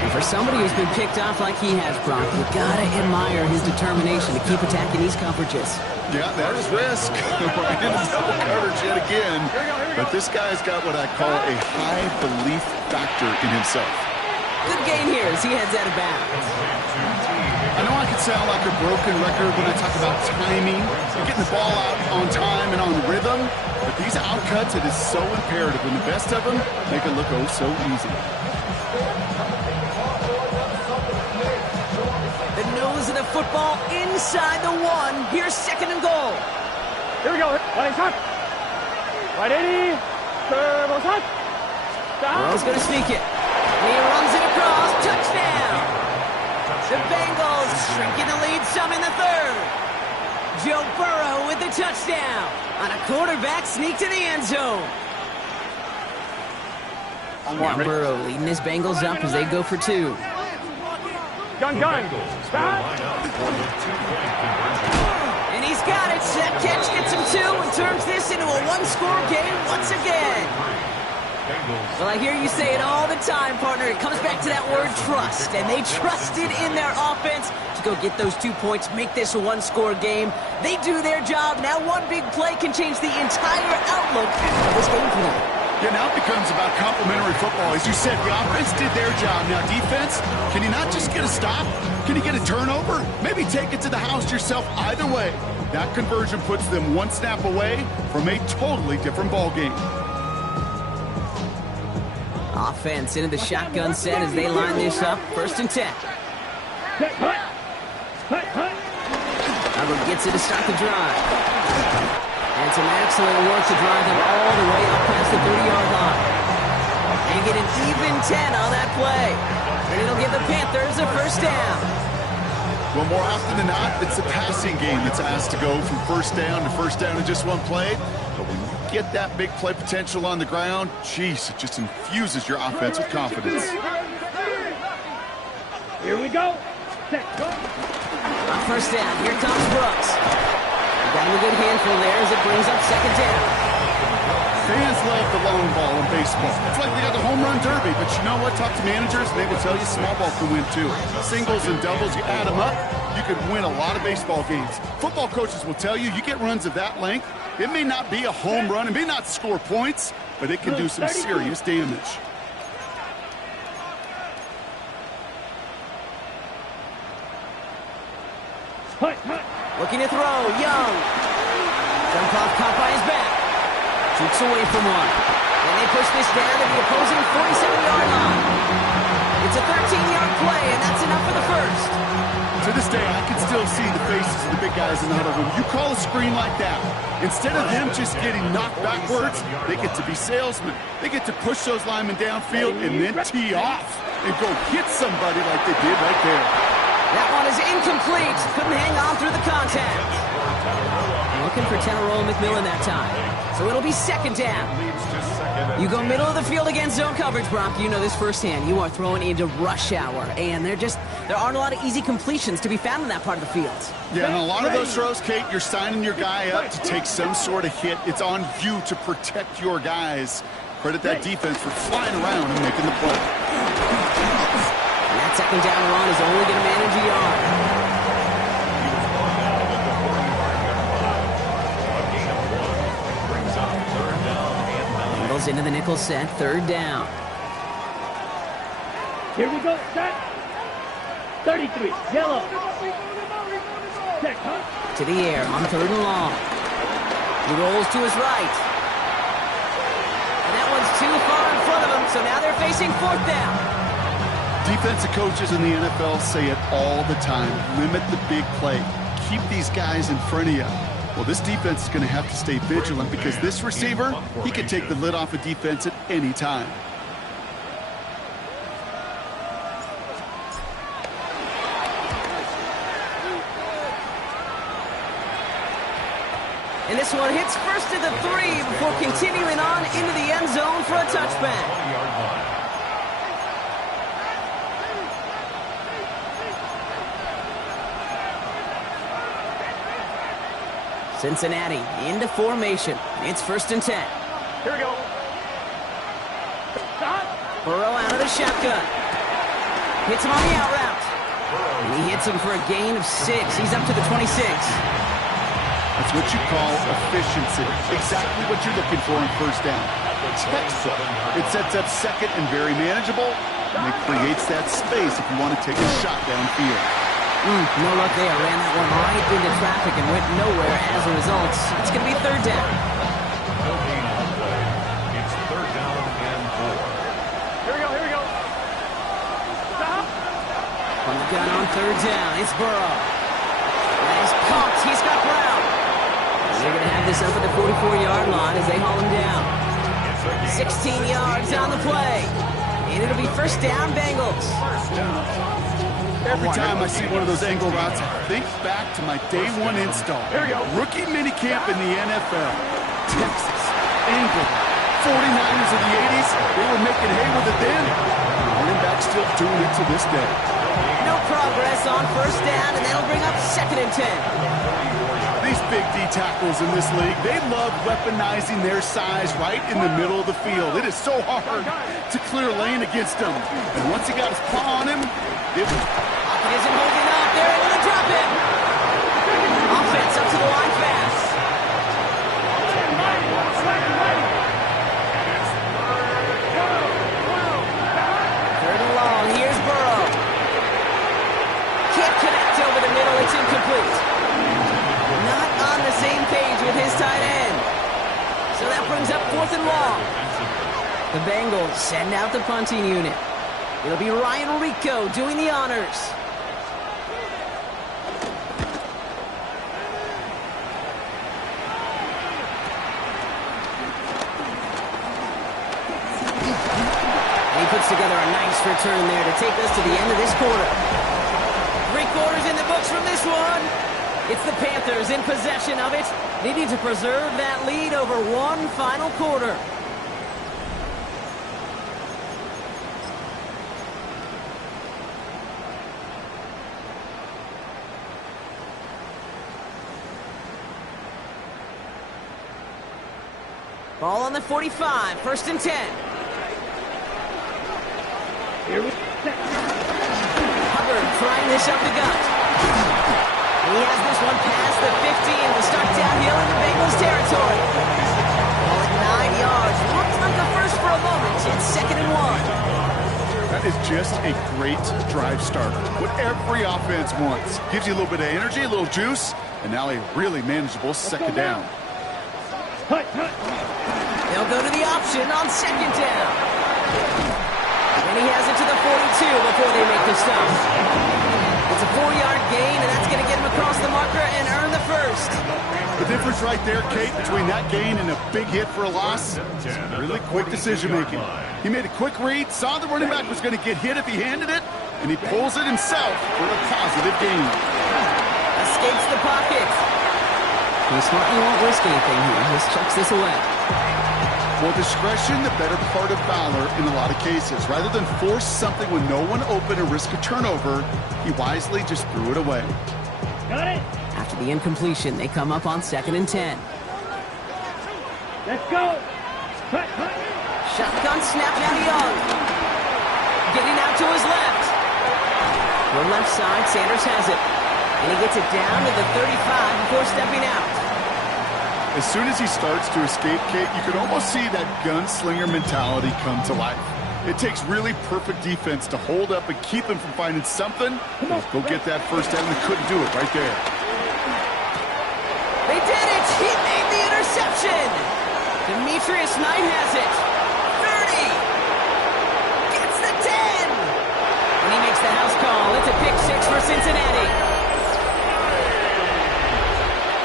And for somebody who's been picked off like he has, Brock, you gotta admire his determination to keep attacking these coverages. Yeah, that is risk. Right into double coverage yet again. But this guy's got what I call a high belief factor in himself. Good gain here as he heads out of bounds. I know I could sound like a broken record when I talk about timing and getting the ball out on time and on rhythm, but these outcuts, it is so imperative, and the best of them make it look oh so easy. The nose of the football inside the 1. Here's 2nd and goal. Here we go. Right shot. Right 80. Turbo shot. Burrow's going to sneak it. He runs it across. Touchdown. The Bengals shrinking the lead some in the third. Joe Burrow with the touchdown on a quarterback sneak to the end zone. Now Burrow leading his Bengals up as they go for two. Gun. And he's got it. That catch gets him two and turns this into a one-score game once again. Well, I hear you say it all the time, partner. It comes back to that word trust. And they trusted in their offense to go get those 2 points, make this a one-score game. They do their job. Now one big play can change the entire outlook of this game for them. Yeah, now it becomes about complementary football. As you said, the offense did their job. Now defense, can you not just get a stop? Can you get a turnover? Maybe take it to the house yourself. Either way, that conversion puts them one snap away from a totally different ball game. Offense into the shotgun set as they line this up. 1st and 10. Hubbard gets it to start the drive. And some excellent work to drive them all the way up past the 30-yard line. And get an even 10 on that play. And it'll give the Panthers a 1st down. Well, more often than not, it's the passing game that's asked to go from 1st down to 1st down in just one play. But when you get that big play potential on the ground, geez, it just infuses your offense with confidence. Here we go. Set, go. On 1st down, here comes Brooks. Got him a good handful there as it brings up 2nd down. Fans love the long ball in baseball. It's like they got the home run derby, but you know what? Talk to managers, and they will tell you small ball can win too. Singles and doubles, you add them up, you can win a lot of baseball games. Football coaches will tell you, you get runs of that length, it may not be a home run, it may not score points, but it can do some serious damage. Looking to throw, Young. Jump off, caught by his back. Shoots away from one. And they push this down to the opposing 47-yard line. It's a 13-yard play, and that's enough for the 1st. To this day, I can still see the faces of the big guys in the huddle. When you call a screen like that, instead of them just getting knocked backwards, they get to be salesmen. They get to push those linemen downfield and then tee off and go hit somebody like they did right there. That one is incomplete. Couldn't hang on through the contact. Looking for Teneroll McMillan that time. So it'll be 2nd down. You go middle of the field against zone coverage, Brock. You know this firsthand. You are throwing into rush hour. And there aren't a lot of easy completions to be found in that part of the field. Yeah, and a lot of those throws, Kate, you're signing your guy up to take some sort of hit. It's on you to protect your guys. Credit that defense for flying around and making the play. And that 2nd down run is only going to manage a yard. Into the nickel set, 3rd down. Here we go. Set. 33. Yellow. Set. To the air on 3rd and long. He rolls to his right. And that one's too far in front of him, so now they're facing 4th down. Defensive coaches in the NFL say it all the time. Limit the big play. Keep these guys in front of you. Well, this defense is going to have to stay vigilant because this receiver, he can take the lid off a defense at any time. And this one hits first to the 3 before continuing on into the end zone for a touchback. Cincinnati into formation. It's 1st and 10. Here we go. Burrow out of the shotgun. Hits him on the out route. And he hits him for a gain of 6. He's up to the 26. That's what you call efficiency. Exactly what you're looking for in 1st down. Textbook. It sets up 2nd and very manageable. And it creates that space if you want to take a shot downfield. No luck there. Ran that one right into traffic and went nowhere as a result. It's going to be 3rd down. It's 3rd down and 4. Here we go. Stop. On the gun on 3rd down, it's Burrow. And he's pumped. He's got Brown. They're going to have this up at the 44-yard line as they haul him down. 16 yards on the play. And it'll be first down, Bengals. Every time I see one of those angle routes, I think back to my day one install. Rookie minicamp in the NFL. Texas, angle, 49ers of the 80s. They were making hay with it then. Running back still doing it to this day. No progress on first down, and that'll bring up 2nd and 10. These big D tackles in this league, they love weaponizing their size right in the middle of the field. It is so hard to clear lane against them. And once he got his paw on him, it was... Pocket isn't holding up. They're able to drop him. Offense up to the line fast. 3rd and long. Here's Burrow. Can't connect over the middle. It's incomplete. Not on the same page with his tight end. So that brings up 4th and long. The Bengals send out the punting unit. It'll be Ryan Rico doing the honors. And he puts together a nice return there to take us to the end of this quarter. 3 quarters in the books from this one. It's the Panthers in possession of it, needing to preserve that lead over one final quarter. Ball on the 45, 1st and 10. Hubbard trying this up the gut. And he has this one past the 15 to start downhill into Bengals territory. Ball at 9 yards. Looked like a first for a moment. It's 2nd and 1. That is just a great drive starter. What every offense wants. Gives you a little bit of energy, a little juice, and now a really manageable 2nd down. They'll go to the option on 2nd down. And he has it to the 42 before they make the stop. It's a 4-yard gain, and that's going to get him across the marker and earn the first. The difference right there, Kate, between that gain and a big hit for a loss is really quick decision-making. He made a quick read, saw the running back was going to get hit if he handed it, and he pulls it himself for a positive gain. Escapes the pocket. He's smart, he won't risk anything here. He just chucks this away. Well, discretion, the better part of valor in a lot of cases. Rather than force something with no one open and risk a turnover, he wisely just threw it away. Got it. After the incompletion, they come up on 2nd and 10. Let's go. Shotgun snap now to Young. Getting out to his left. The left side, Sanders has it. And he gets it down to the 35 before stepping out. As soon as he starts to escape, Kate, you can almost see that gunslinger mentality come to life. It takes really perfect defense to hold up and keep him from finding something. Go get that first down. They couldn't do it right there. They did it! He made the interception! Demetrius Knight has it. 30! Gets the 10! And he makes the house call. It's a pick 6 for Cincinnati.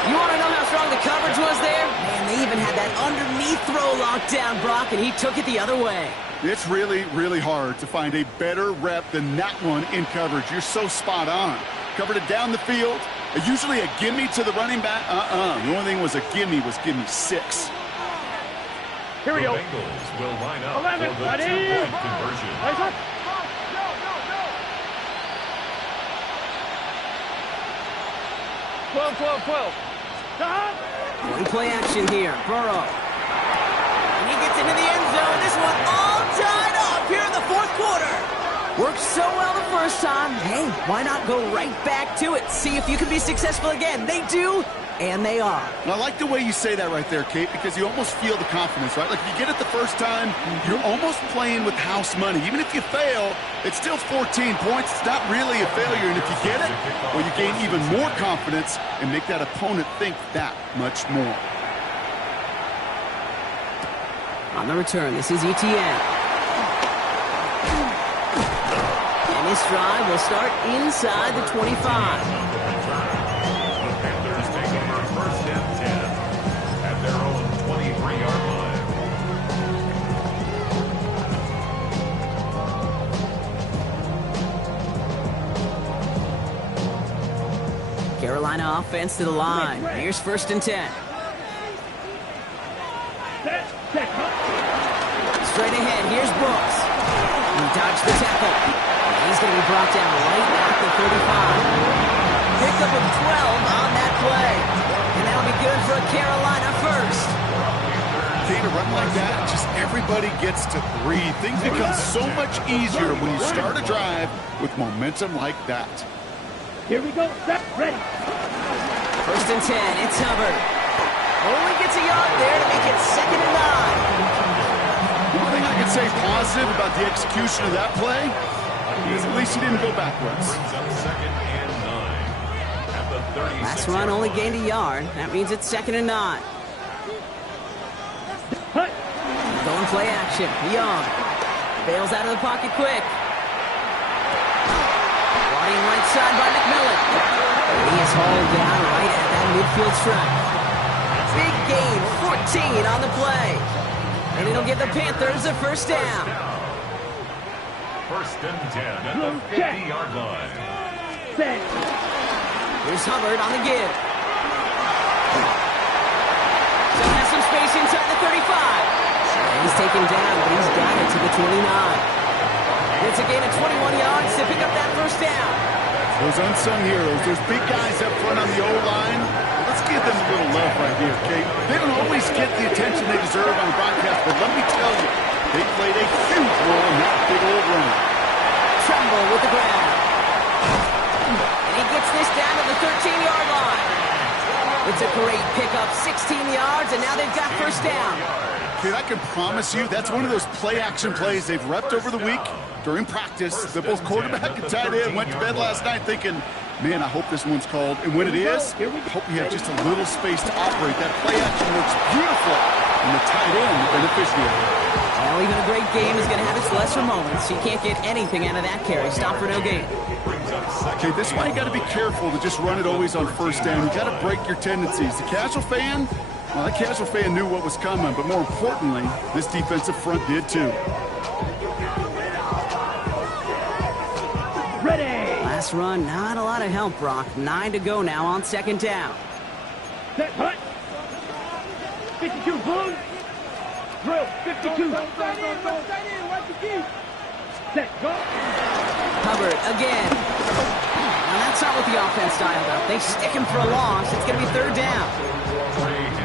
You want to know how strong the coverage was there? Man, they even had that underneath throw locked down, Brock, and he took it the other way. It's really, really hard to find a better rep than that one in coverage. You're so spot on. Covered it down the field. Usually a gimme to the running back. The only thing was a gimme 6. Here we go. The Bengals will line up 11, for the 2-point conversion. Nice up. 12. One-play action here. Burrow. And he gets into the end zone. This one all tied up here in the 4th quarter. Worked so well the first time. Hey, why not go right back to it? See if you can be successful again. They do, and they are. And I like the way you say that right there, Kate, because you almost feel the confidence, right? Like if you get it the first time, you're almost playing with house money. Even if you fail, it's still 14 points. It's not really a failure. And if you get it, well, you gain even more confidence and make that opponent think that much more. On the return, this is ETN. And this drive will start inside the 25. The Panthers take over 1st and 10. Carolina offense to the line. Here's 1st and 10. Straight ahead, here's Brooks. He dodged the tackle. He's going to be brought down right at the 35. Pickup of 12 on that play. And that'll be good for a Carolina first. Kate, a run like that, just everybody gets to breathe. Things become so much easier when you start a drive with momentum like that. Here we go. Set. Ready. 1st and 10. It's Hubbard. Only gets a yard there to make it 2nd and 9. One thing I can say positive about the execution of that play is at least he didn't go backwards. Brings up 2nd and 9 at the 36. Last run only gained a yard. That means it's 2nd and 9. Going play action. Young bails out of the pocket quick. Running right side by McMillan. He is hauled down right at that midfield stripe. Big gain, 14 on the play. And it'll give the Panthers a 1st down. 1st and 10 at the 50-yard line. Set. Here's Hubbard on the give. Still has some space inside the 35. He's taken down, but he's got it to the 29. It's a gain of 21 yards to pick up that 1st down. Those unsung heroes, those big guys up front on the O-line, let's give them a little love right here, Kate. They don't always get the attention they deserve on the broadcast, but let me tell you, they played a huge role in that big old run. Tremble with the ground. And he gets this down to the 13-yard line. It's a great pickup, 16 yards, and now they've got 1st down. Kate, I can promise you that's one of those play-action plays they've repped over the week during practice. That both quarterback and tight end went to bed last night thinking, man, I hope this one's called. And when it is, I hope you have just a little space to operate. That play action works beautiful, and the tight end, the beneficiary. Well, even a great game is going to have its lesser moments. You can't get anything out of that carry. Stop for no gain. Okay, this is why you got to be careful to just run it always on 1st down. You got to break your tendencies. The casual fan, well, that casual fan knew what was coming, but more importantly, this defensive front did too. Ready. Last run, not a lot of help, Brock. 9 to go now on 2nd down. Set. Hut. 52. Boom. Drill. 52. Set. Go. Hubbard again. Now that's not what the offense dialed up. They stick him for a loss. It's going to be 3rd down.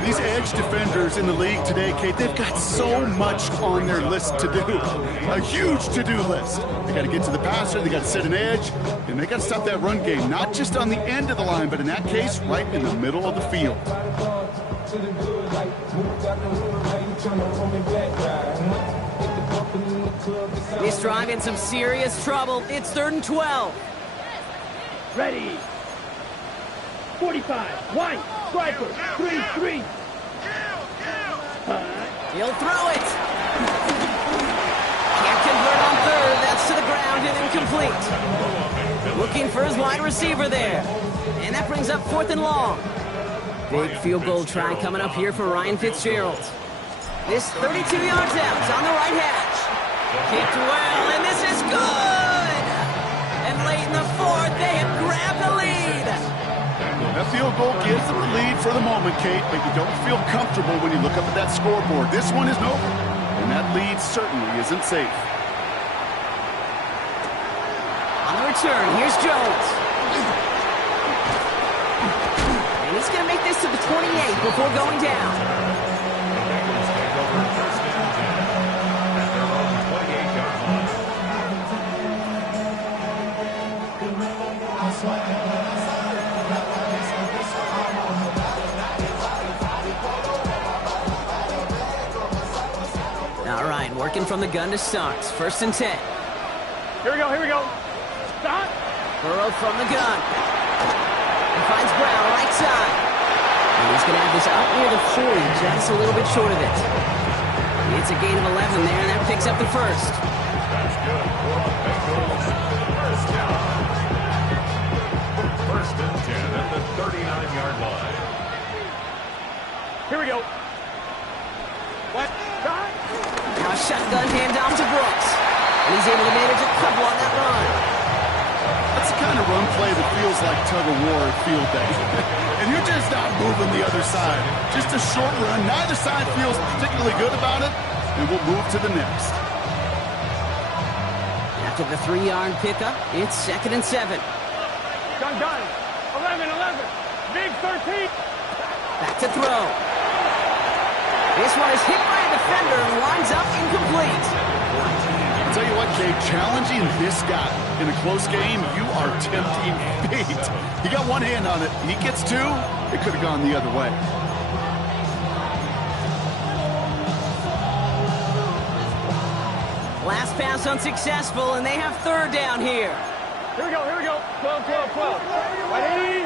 These edge defenders in the league today, Kate, they've got so much on their list to do. A huge to-do list. They got to get to the passer, they got to set an edge, and they got to stop that run game, not just on the end of the line, but in that case, right in the middle of the field. This drive in some serious trouble. It's 3rd and 12. Ready. 45. White. Striker. 3-3. He'll throw it. Can't convert on 3rd. That's to the ground and incomplete. Looking for his wide receiver there. And that brings up 4th and long. Big field goal try coming up here for Ryan Fitzgerald. This 32 yards out on the right hash. Kicked well, and this is good! And late in the 4th, they have grabbed the lead. That field goal gives them the lead for the moment, Kate, but you don't feel comfortable when you look up at that scoreboard. This one isn't over, and that lead certainly isn't safe. On the return, here's Jones. And he's going to make this to the 28 before going down. All right, working from the gun to start. 1st and 10. Here we go. Stop. Burrow from the gun. He finds Brown right side. And he's going to have this out near the 40, just a little bit short of it. It's a gain of 11 there, and that picks up the 1st. That's good for the Bengals. 1st down. 1st and 10 at the 39-yard line. Here we go. What? Now a shotgun handoff to Brooks. And he's able to manage a couple on that run. That's the kind of run play that feels like tug-of-war at field day. And you're just not moving the other side. Just a short run. Neither side feels particularly good about it, and we'll move to the next. After the 3-yard pickup, it's 2nd and 7. Gun. 11. Big 13. Back to throw. This one is hit by a defender and winds up incomplete. I'll tell you what, Kate, challenging this guy in a close game, you are tempting fate. He got one hand on it. He gets two. It could have gone the other way. Last pass unsuccessful, and they have 3rd down here. Here we go. 12. Ready?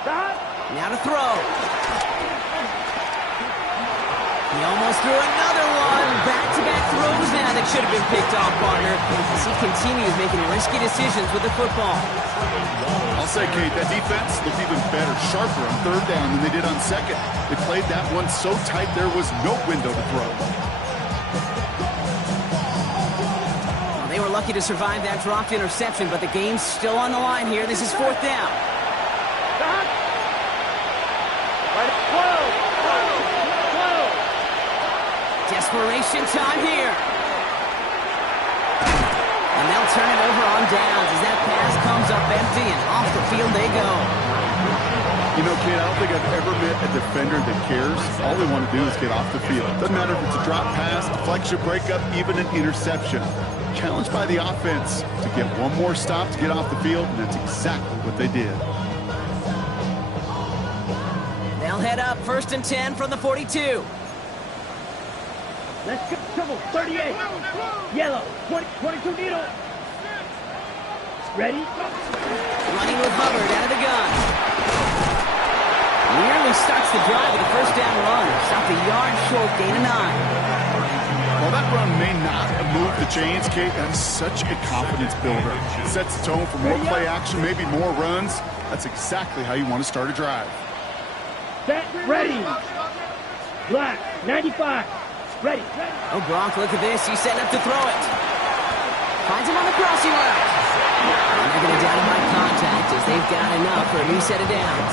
Stop. Now to throw. He almost threw another one. Back-to-back throws now that should have been picked off, partner, as he continues making risky decisions with the football. I'll say, Kate, that defense looked even better, sharper on 3rd down than they did on 2nd. They played that one so tight there was no window to throw. Well, they were lucky to survive that dropped interception, but the game's still on the line here. This is 4th down. Stop. Right. 12. Desperation time here. And they'll turn it over on downs as that pass comes up empty and off the field they go. You know, Kate, I don't think I've ever met a defender that cares. All they want to do is get off the field. Doesn't matter if it's a drop pass, deflection, breakup, even an interception. Challenged by the offense to get one more stop to get off the field, and that's exactly what they did. They'll head up 1st and 10 from the 42. Let's go. Trouble. 38. Yellow. 22 needle. Ready? Running with Hubbard out of the gun. Nearly starts the drive with a 1st down run. Stopped a yard short, gain of 9. While that run may not have moved the chains, Kate, that's such a confidence builder. It sets the tone for more play action, maybe more runs. That's exactly how you want to start a drive. Set. Ready. Black. 95. Ready. Oh, Gronk, look at this. He's setting up to throw it. Finds him on the crossing route. And they're going to down him by contact as they've got enough for a new set of downs.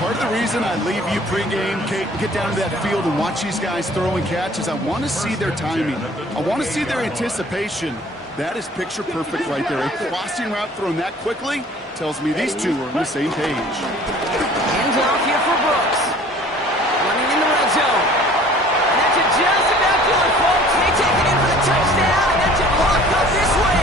Part of the reason I leave you pregame, Kate, get down to that field and watch these guys throw and catch is I want to see their timing. I want to see their anticipation. That is picture perfect right there. A crossing route thrown that quickly tells me these two are on the same page. Hands off here for Brooks. Running in the red zone. Just about do it, folks. They take it in for the touchdown, and that's a block up this way.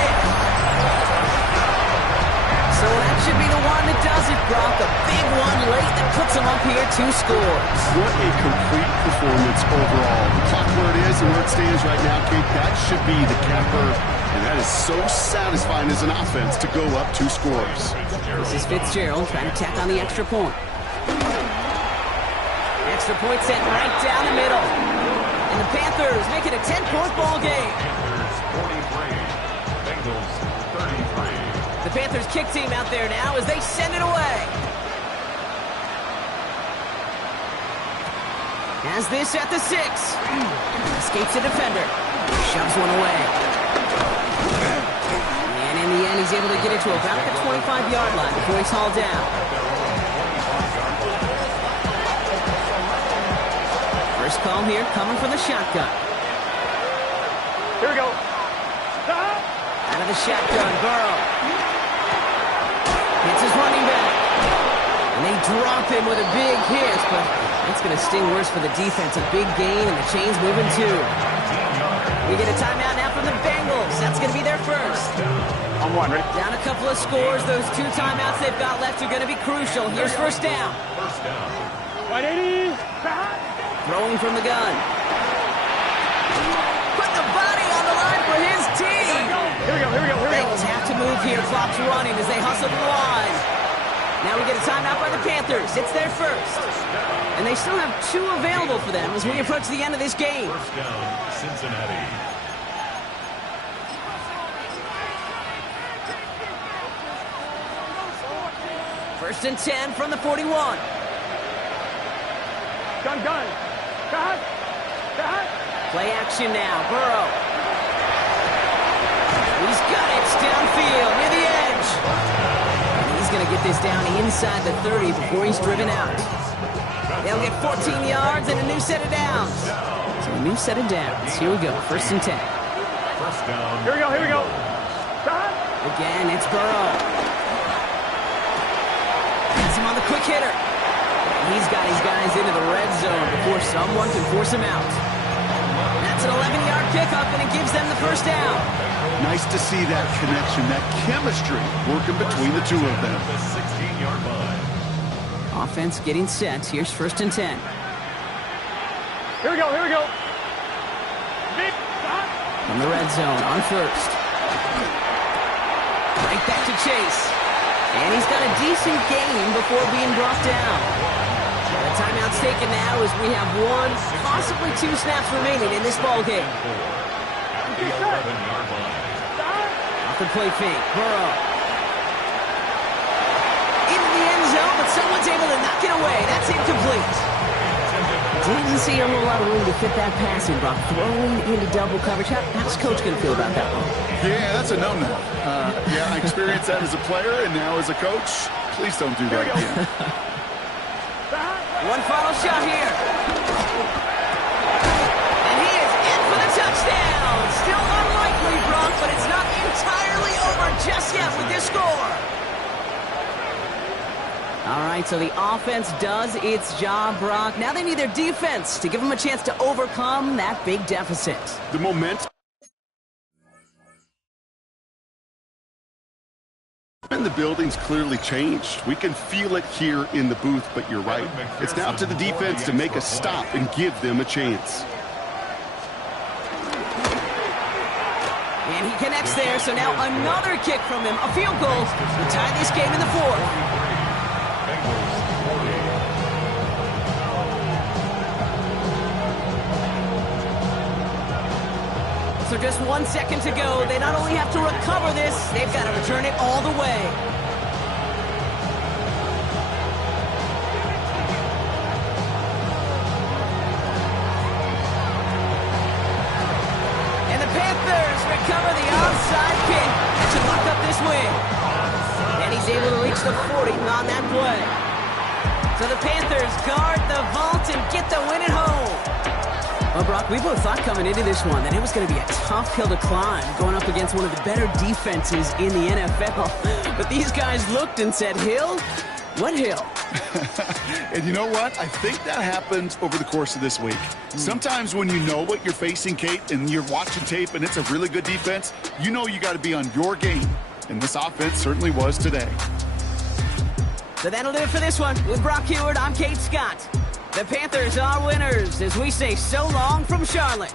So that should be the one that does it, Brock. A big one late that puts them up here 2 scores. What a complete performance overall. The clock where it is and where it stands right now, Kate, that should be the capper. And that is so satisfying as an offense to go up 2 scores. This is Fitzgerald trying to tack on the extra point. Extra point sent right down the middle. And the Panthers make it a 10-point ball game. Panthers 43, Bengals 33. The Panthers kick team out there now as they send it away. Has this at the 6. Escapes the defender. Shoves one away. And in the end, he's able to get it to about the 25-yard line before he's hauled down. First call here coming from the shotgun. Here we go. Out of the shotgun, Burrow. Hits his running back. And they drop him with a big hit, but that's going to sting worse for the defense. A big gain, and the chain's moving too. We get a timeout now from the Bengals. That's going to be their first. On 1, ready? Down a couple of scores. Those 2 timeouts they've got left are going to be crucial. Here's first down. First down. 180. Throwing from the gun. Put the body on the line for his team. Here we go. Bengals have to move here. Clock's running as they hustle to the line. Now we get a timeout by the Panthers. It's their first. And they still have 2 available for them as we approach the end of this game. First down, Cincinnati. First and 10 from the 41. Gun. Play action now. Burrow. He's got it. It's downfield near the edge. And he's going to get this down inside the 30 before he's driven out. They'll get 14 yards and a new set of downs. So a new set of downs. Here we go, 1st and 10. First down. Here we go. Again, it's Burrow. Has him on the quick hitter. He's got his guys into the red zone before someone can force him out. That's an 11-yard pickup, and it gives them the first down. Nice to see that connection, that chemistry working between the two of them. The 16-yard line. Offense getting set. Here's 1st and 10. Here we go. From the red zone on 1st. Right back to Chase. And he's got a decent gain before being brought down. The timeout's taken now as we have 1, possibly 2 snaps remaining in this ballgame. At the 11-yard line. Off the play fake. Burrow. Into the end zone, but someone's able to knock it away. That's incomplete. Didn't see a whole lot of room to fit that passing, Brock. Throwing into double coverage. How's Coach going to feel about that one? Yeah, that's a no-no. Yeah, I experienced that as a player and now as a coach. Please don't do that again. One final shot here. And he is in for the touchdown. Still unlikely, Brock, but it's not entirely over just yet with this score. All right, so the offense does its job, Brock. Now they need their defense to give them a chance to overcome that big deficit. The momentum in the building's clearly changed. We can feel it here in the booth, but you're right. It's now to the defense to make a stop and give them a chance. And he connects there, so now another kick from him. A field goal to tie this game in the 4th. So just 1 second to go. They not only have to recover this, they've got to return it all the way. And the Panthers recover the onside kick. That should lock up this win. And he's able to reach the 40 on that play. So the Panthers guard the vault and get the win at home. Well, Brock, we both thought coming into this one that it was going to be a tough hill to climb, going up against one of the better defenses in the NFL. But these guys looked and said, Hill? What hill? And you know what? I think that happened over the course of this week. Sometimes when you know what you're facing, Kate, and you're watching tape and it's a really good defense, you know you got to be on your game. And this offense certainly was today. So that'll do it for this one. With Brock Heward, I'm Kate Scott. The Panthers are winners as we say so long from Charlotte.